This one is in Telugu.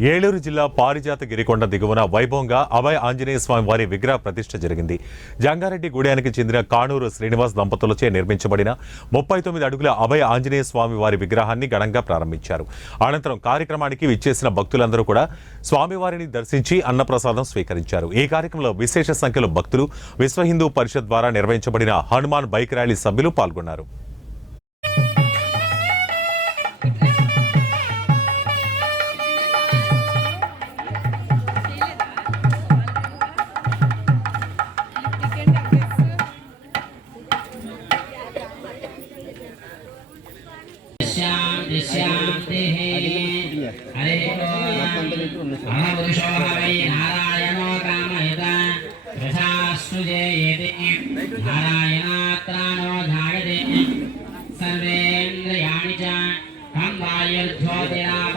ఏలూరు జిల్లా పారిజాత గిరికొండ దిగువన వైభవంగా అభయ ఆంజనేయ స్వామి వారి విగ్రహ ప్రతిష్ఠ జరిగింది. జంగారెడ్డి గూడెనికి చెందిన కానూరు శ్రీనివాస్ దంపతులచే నిర్మించబడిన 39 అడుగుల అభయ ఆంజనేయ స్వామి వారి విగ్రహాన్ని ఘనంగా ప్రారంభించారు. అనంతరం కార్యక్రమానికి విచ్చేసిన భక్తులందరూ కూడా స్వామివారిని దర్శించి అన్నప్రసాదం స్వీకరించారు. ఈ కార్యక్రమంలో విశేష సంఖ్యలో భక్తులు, విశ్వ హిందూ పరిషత్ ద్వారా నిర్వహించబడిన హనుమాన్ బైక్ ర్యాలీ సభ్యులు పాల్గొన్నారు. नारायणो कामयत प्रसास्तुजेयते नारायणात्राणो धायते सर्वेन्द्रियाणि च हं वायुर्ज्योतिराव